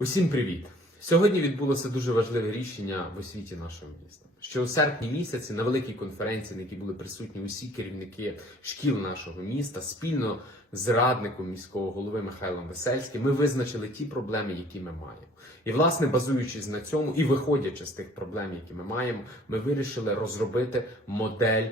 Усім привіт! Сьогодні відбулося дуже важливе рішення в освіті нашого міста. Ще у серпні місяці на великій конференції, на якій були присутні усі керівники шкіл нашого міста, спільно з радником міського голови Михайлом Весельським, ми визначили ті проблеми, які ми маємо. І, власне, базуючись на цьому і виходячи з тих проблем, які ми маємо, ми вирішили розробити модель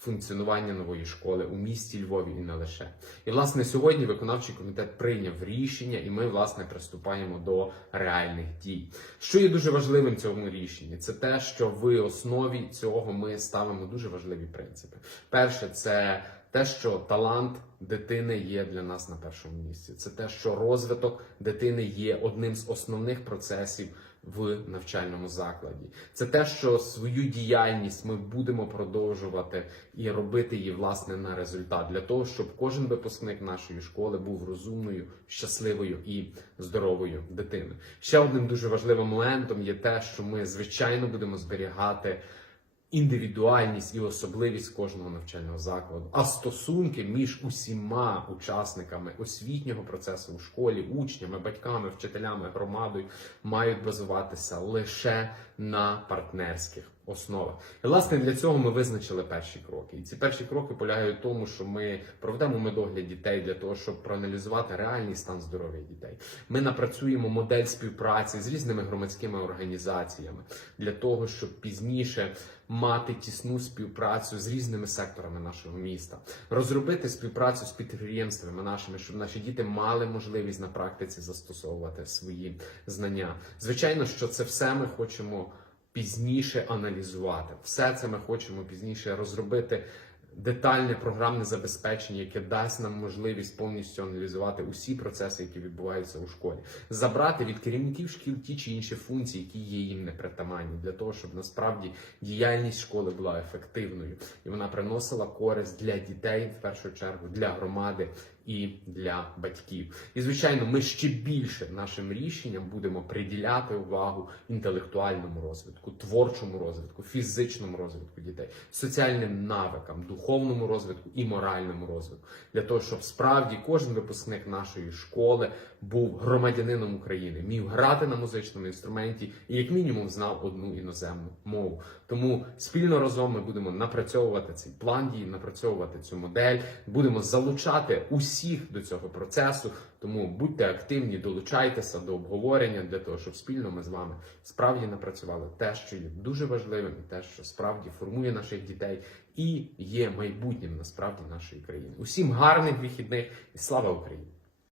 функціонування нової школи у місті Львові і не лише. І власне сьогодні виконавчий комітет прийняв рішення, і ми власне приступаємо до реальних дій. Що є дуже важливим цьому рішенні, це те, що в основі цього ми ставимо дуже важливі принципи. Перше, це те, що талант дитини є для нас на першому місці. Це те, що розвиток дитини є одним з основних процесів в навчальному закладі. Це те, що свою діяльність ми будемо продовжувати і робити її власне на результат для того, щоб кожен випускник нашої школи був розумною, щасливою і здоровою дитиною. Ще одним дуже важливим моментом є те, що ми звичайно будемо зберігати. Індивідуальність і особливість кожного навчального закладу, а стосунки між усіма учасниками освітнього процесу у школі, учнями, батьками, вчителями, громадою мають базуватися лише на партнерських основах. І власне для цього ми визначили перші кроки. І ці перші кроки полягають в тому, що ми проведемо медогляд дітей для того, щоб проаналізувати реальний стан здоров'я дітей. Ми напрацюємо модель співпраці з різними громадськими організаціями для того, щоб пізніше мати тісну співпрацю з різними секторами нашого міста, розробити співпрацю з підприємствами нашими, щоб наші діти мали можливість на практиці застосовувати свої знання. Звичайно, що це все ми хочемо пізніше аналізувати. Все це ми хочемо пізніше розробити. Детальне програмне забезпечення, яке дасть нам можливість повністю аналізувати усі процеси, які відбуваються у школі, забрати від керівників шкіл ті чи інші функції, які є їм непритаманні, для того, щоб насправді діяльність школи була ефективною і вона приносила користь для дітей в першу чергу, для громади і для батьків. І звичайно, ми ще більше нашим рішенням будемо приділяти увагу інтелектуальному розвитку, творчому розвитку, фізичному розвитку дітей, соціальним навикам, духовному розвитку і моральному розвитку, для того, щоб справді кожен випускник нашої школи був громадянином України, міг грати на музичному інструменті і, як мінімум, знав одну іноземну мову. Тому спільно разом ми будемо напрацьовувати цей план дій, напрацьовувати цю модель, будемо залучати усіх до цього процесу. Тому будьте активні, долучайтеся до обговорення для того, щоб спільно ми з вами справді напрацювали те, що є дуже важливим, і те, що справді формує наших дітей і є майбутнім насправді нашої країни. Усім гарних вихідних і слава Україні!